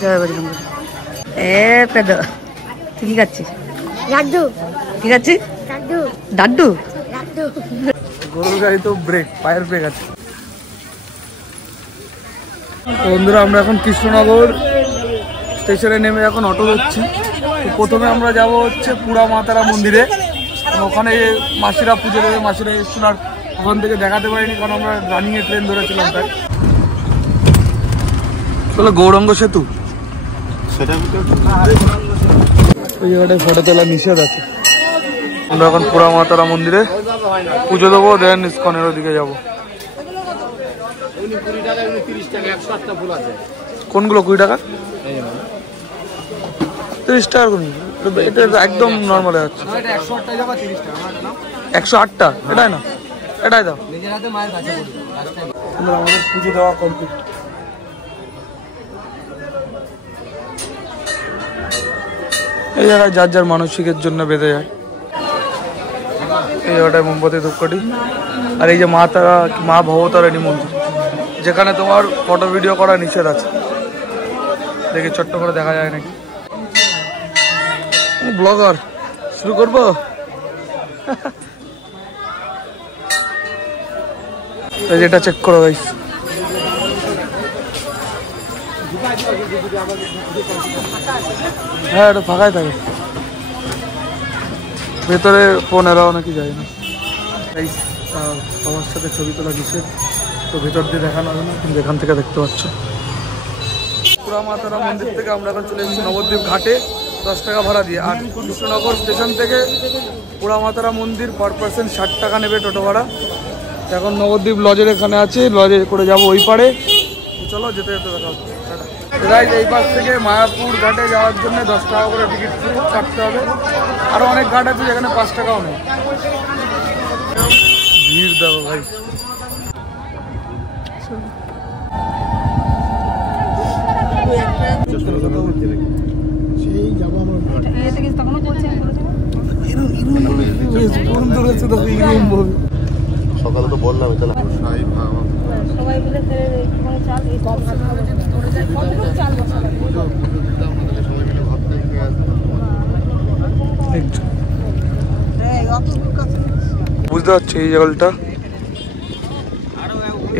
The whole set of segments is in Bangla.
জয় বজরঙ্গ। এ পেদ তুই কি খাচ্ছিস? লাড্ডু। কি খাচ্ছিস? লাড্ডু। লাড্ডু? লাড্ডু। গরুর গাড়ি তো ব্রেক, পায়ের ব্রেক আছে। বন্ধুরা আমরা এখন কৃষ্ণনগর স্টেশনে নেমে এখন অটো ধরছি। তো প্রথমে আমরা যাব হচ্ছে পুরা মা তারা মন্দিরে। ওখানে মাসিরা পুজো দেবে, মাসিরা এসেছিল, আর ওখান থেকে দেখাতে পারিনি কারণ আমরা রানিংয়ে ট্রেন ধরেছিলাম। তাই চলো গৌরাঙ্গ সেতু, ওই জায়গাটায় ফটো তোলা নিষেধ আছে। আমরা এখন পুরা মা তারা মন্দিরে পুজো দেবো, দেন ইস্কনের ওদিকে যাবো। কোনগুলো 20 টাকা? 30 টাকার কোন? এটা একদম নর্মাল আছে। 108টা এটাই না, এটাই দাও। আমাদের পুজো দেওয়া কমপ্লিট। এই জায়গায় যার যার মানসিকের জন্য বেঁধে যায়। এই জায়গাটায় মোমবাতি ধূপকাঠি। আর এই যে মা তারা, মা ভবতারিণী মন্দির, যেখানে তোমার ফটো ভিডিও করা নিষেধ আছে। দেখি ছোট্ট করে দেখা যায় নাকি। ব্লগার শুরু করবো। যেটা চেক করো গাইস। হ্যাঁ এটা ফাঁকাই থাকে, ভেতরে ফোন এলাও নাকি যায় না। সবার সাথে ছবি তোলা নিষেধ, তো ভেতর দিয়ে দেখানো হবে না, কিন্তু এখান থেকে দেখতে পাচ্ছ। পুরা মা তারা মন্দির থেকে আমরা এখন চলে এসেছি নবদ্বীপ ঘাটে 10 টাকা ভাড়া দিয়ে। আর কৃষ্ণনগর স্টেশন থেকে পুরা মা তারা মন্দির পার পার্সন 60 টাকা নেবে টোটো ভাড়া। এখন নবদ্বীপ লজের এখানে আছে, লজে করে যাব ওই পারে। চলো যেতে যেতে দেখা হচ্ছে। এই পাশ থেকে মায়াপুর ঘাটে যাওয়ার জন্য 10 টাকা করে টিকিট কাটতে হবে। আরও অনেক ঘাট আছে যেখানে 5 টাকাও নেই। ভিড় দেখো ভাই। সকালে তো বললাম বুঝতে পারছি এই জলটা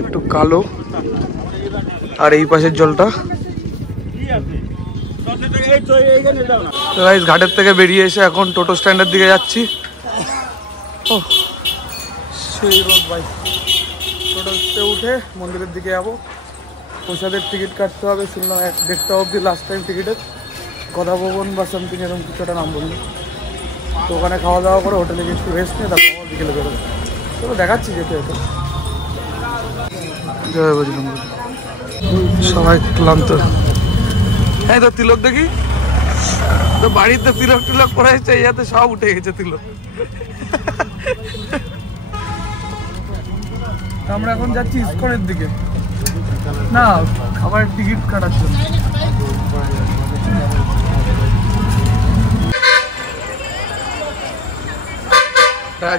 একটু কালো, আর এই পাশের জলটা। ঘাটের থেকে বেরিয়ে এসে এখন টোটো স্ট্যান্ডের দিকে যাচ্ছি। সেই রোড বাইক, টোটোতে উঠে মন্দিরের দিকে যাবো। প্রসাদের টিকিট কাটতে হবে, শুনলাম 1.5টা অবধি লাস্ট টাইম টিকিটের। গদা ভবন বা সামথিং এরকম কিছু একটা নাম বললো। তো ওখানে খাওয়া দাওয়া করে হোটেলে গিয়ে একটু রেস্ট নিয়ে তারপর আমার বিকেলে বেরোবো। চলো দেখাচ্ছি যেতে যেতে। জয় বজরঙ্গ। সবাই ক্লান্ত। হ্যাঁ তো তিলক দেখি তো বাড়িতে তিলক টিলক পড়াইছে, ইয়াতে সব উঠে গেছে তিলক। আমরা এখন যাচ্ছি ইস্কনের দিকে, না খাবারের টিকিট কাটার জন্য।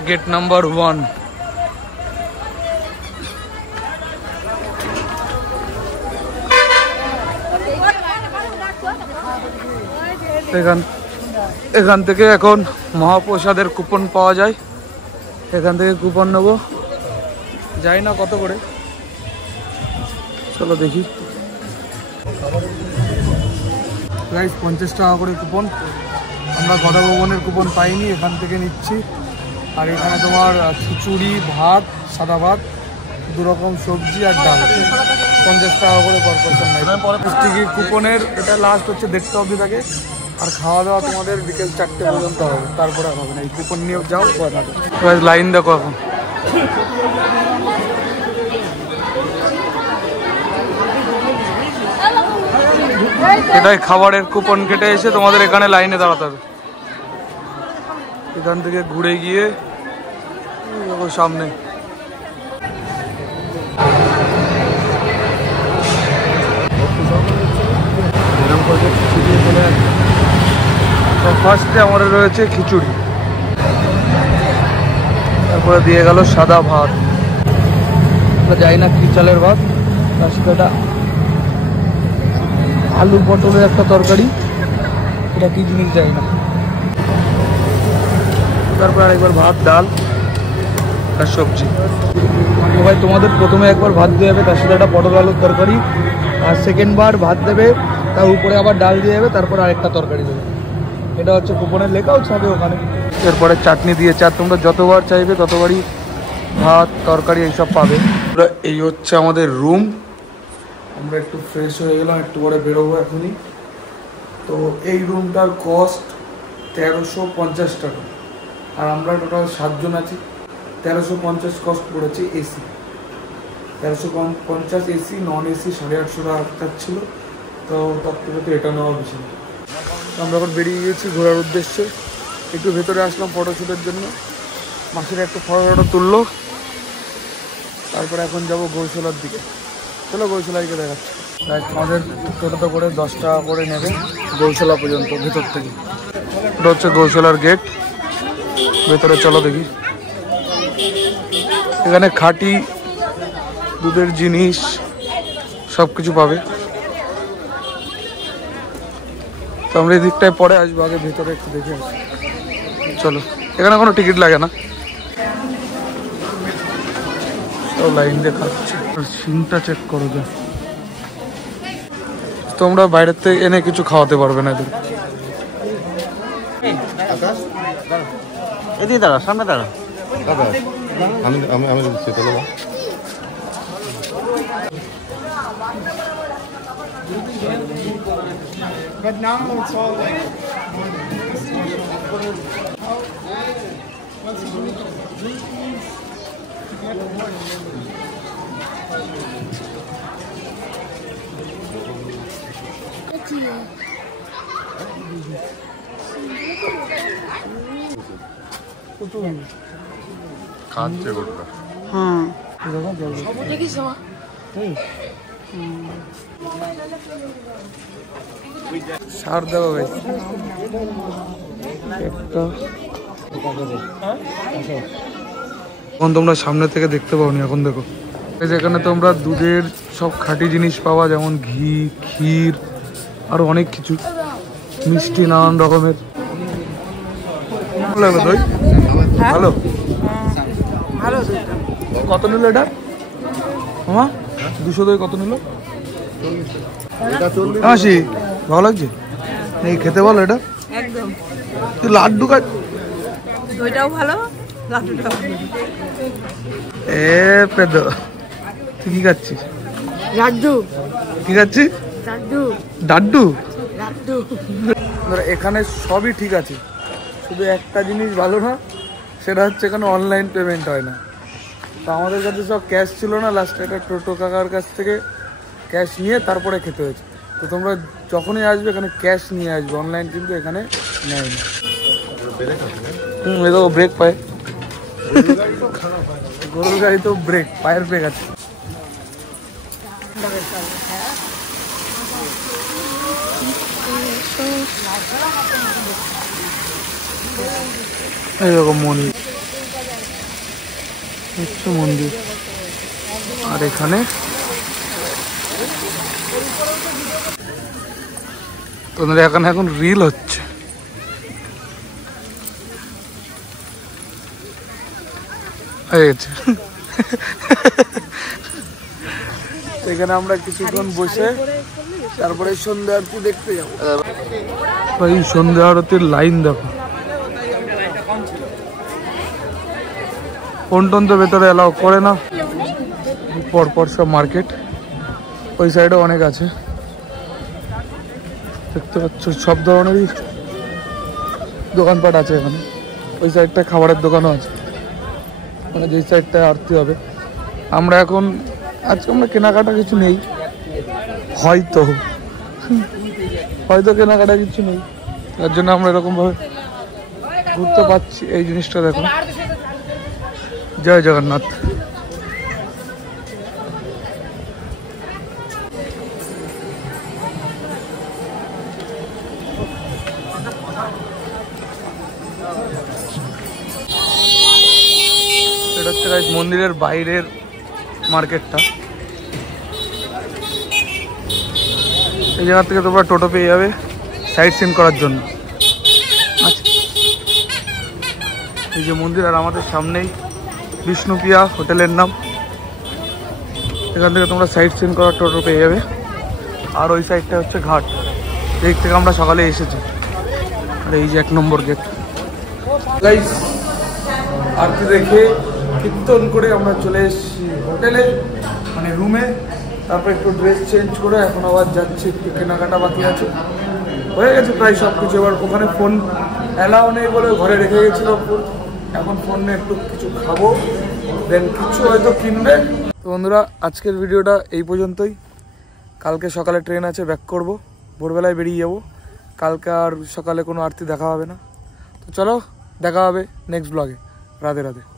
Gate number 1। এখান থেকে এখন মহাপ্রসাদের কুপন পাওয়া যায়, এখান থেকে কুপন নেবো। যাই না কত করে, চলো দেখি। প্রাইস 50 টাকা করে কুপন। আমরা গদা ভবনের কুপন পাইনি, এখান থেকে নিচ্ছি। আর এখানে তোমার খিচুড়ি, ভাত, সাদা ভাত, 2 রকম সবজি আর ডাল, 50 টাকা করে পার পারসন নেয়। টিকিট কুপনের এটা লাস্ট হচ্ছে 1.5টা অবধি থাকে। আর খাওয়া দাওয়া তোমাদের বিকেল 4টে পর্যন্ত হবে, তারপরে হবে না। এই কুপন নিয়ে যাও। লাইন দেখো এখন। এটাই খাবারের কুপন কেটে এসে তোমাদের এখানে লাইনে দাঁড়াতে হবে। এখান থেকে ঘুরে গিয়ে দেখো সামনে ফার্স্টে আমাদের রয়েছে খিচুড়ি, তারপরে দিয়ে গেল সাদা ভাত। যাই না কি চালের ভাত, তার সাথে আলু পটলের একটা তরকারি, এটা কি জিনিস যায় না। তারপর আরেকবার ভাত, ডাল আর সবজি। তো ভাই তোমাদের প্রথমে একবার ভাত দিয়ে যাবে, তার সাথে একটা পটল আলুর তরকারি, আর সেকেন্ড বার ভাত দেবে, তার উপরে আবার ডাল দিয়ে যাবে, তারপর আরেকটা তরকারি দেবে। এটা হচ্ছে কুপনের লেখাও ছাড়বে ওখানে। এরপরে চাটনি দিয়েছে, আর তোমরা যতবার চাইবে ততবারই ভাত তরকারি এইসব পাবে। এই হচ্ছে আমাদের রুম। আমরা একটু ফ্রেশ হয়ে গেলাম, একটু পরে বেরোবো এখনই। তো এই রুমটার কস্ট 1350 টাকা, আর আমরা টোটাল 7 জন আছি। 1350 কস্ট পড়েছে এসি, 1350 এসি, নন এসি 850 টাকা ছিল। তো তার থেকে তো এটা নেওয়া বেশি। আমরা এখন বেরিয়ে গেছি ঘোরার উদ্দেশ্যে। একটু ভেতরে আসলাম ফটোশ্যুটের জন্য, মাসির একটু ফটো তুললো। তারপরে এখন যাব গৌশালার দিকে। চলো গৌশালাকে দেখাচ্ছি। আমাদের টোটোতে করে 10 টাকা করে নেবে গৌশালা পর্যন্ত ভেতর থেকে। এটা হচ্ছে গৌশালার গেট। ভেতরে চলো দেখি। এখানে খাঁটি দুধের জিনিস সব কিছু পাবে। তো আমরা এই দিকটায় পরে আসবো, আগে ভেতরে একটু দেখে আসি। চলো, এখানে কোনো টিকিট লাগে না, সব লাইন দিয়ে খাচ্ছে। সিমটা চেক করো যা, তোমরা বাইরের থেকে এনে কিছু খাওয়াতে পারবে না এদের। এদিকে দাঁড়া, সামনে দাঁড়া। আমি দিচ্ছি তো দাদা। But now it's all like খাচ্ছে গোটা। हाँ সার দেবো ভাই এখন তোমরা সামনে থেকে দেখতে পাওনি, এখন দেখো। যেখানে তোমরা দুধের সব খাঁটি জিনিস পাওয়া, যেমন ঘি, ক্ষীর, আরো অনেক কিছু মিষ্টি, নানান রকমের। ভালো দই, ভালো ভালো। কত নিল এটা মামা? 200 দই কত নিল? মাসি ভালো লাগছে? এই খেতে বলো এটা একদম। তুই লাড্ডু খা। দইটাও ভালো, লাড্ডুটাও। এ পেদো, তুই কি খাচ্ছিস? লাড্ডু। কি খাচ্ছিস? লাড্ডু। ডাড্ডু। লাড্ডু। এখানে সবই ঠিক আছে, শুধু একটা জিনিস ভালো না, সেটা হচ্ছে এখানে অনলাইন পেমেন্ট হয় না। তো আমাদের কাছে সব ক্যাশ ছিল না, লাস্টে একটা টোটো কাকার কাছ থেকে ক্যাশ নিয়ে তারপরে খেতে হয়েছে। তো তোমরা যখনই আসবে এখানে ক্যাশ নিয়ে আসবে, অনলাইন কিন্তু এখানে নেয় না। দেখো ব্রেক পায়, গরুর গাড়ি তো ব্রেক, পায়ের ব্রেক আছে। এইরকম মন্দির হচ্ছে মন্দির, আর এখানে তোদের এখানে এখন রিল হচ্ছে। এখানে আমরা কিছুক্ষণ বসে তারপরে সন্ধ্যা আরতি দেখতে যাবো। এই সন্ধ্যা আরতির লাইন দেখো। ফোন টোন তো ভেতরে এলাও করে না, পরপর সব মার্কেট। ওই সাইডে অনেক আছে, দেখতে পাচ্ছ সব ধরনেরই দোকানপাট আছে এখানে। ওই সাইডটা খাবারের দোকানও আছে, মানে যেই সাইডটায় আরতি হবে। আমরা এখন আজকে আমরা কেনাকাটা কিছু নেই, হয়তো কেনাকাটা কিছু নেই, তার জন্য আমরা এরকমভাবে ঘুরতে পারছি। এই জিনিসটা দেখো, জয় জগন্নাথ। এটা হচ্ছে মন্দিরের বাইরের মার্কেটটা। এই জায়গা থেকে তোমরা টোটো পেয়ে যাবে সাইট সিন করার জন্য। আচ্ছা, এই যে মন্দির, আর আমাদের সামনেই বিষ্ণুপ্রিয়া হোটেলের নাম। এখান থেকে তোমরা সাইট সিন করার টোটো পেয়ে যাবে। আর ওই সাইডটা হচ্ছে ঘাট, এই থেকে আমরা সকালে এসেছি। আর এই যে 1 নম্বর গেট। গাইস, আরতি দেখে কীর্তন করে আমরা চলে এসেছি হোটেলে, মানে রুমে। তারপর একটু ড্রেস চেঞ্জ করে এখন আবার যাচ্ছি, একটু কেনাকাটা বাকি আছে, হয়ে গেছে প্রায় সব কিছু। এবার ওখানে ফোন অ্যালাউ নেই বলে ঘরে রেখে গেছিলো ফোন, এখন ফোনে একটু কিছু খাবো, দেন কিছু হয়তো কিনবে। তো বন্ধুরা, আজকের ভিডিওটা এই পর্যন্তই। কালকে সকালে ট্রেন আছে, ব্যাক করব, ভোরবেলায় বেরিয়ে যাব। কালকে আর সকালে কোনো আরতি দেখা হবে না। তো চলো, দেখা হবে নেক্সট ব্লগে। রাধে রাধে।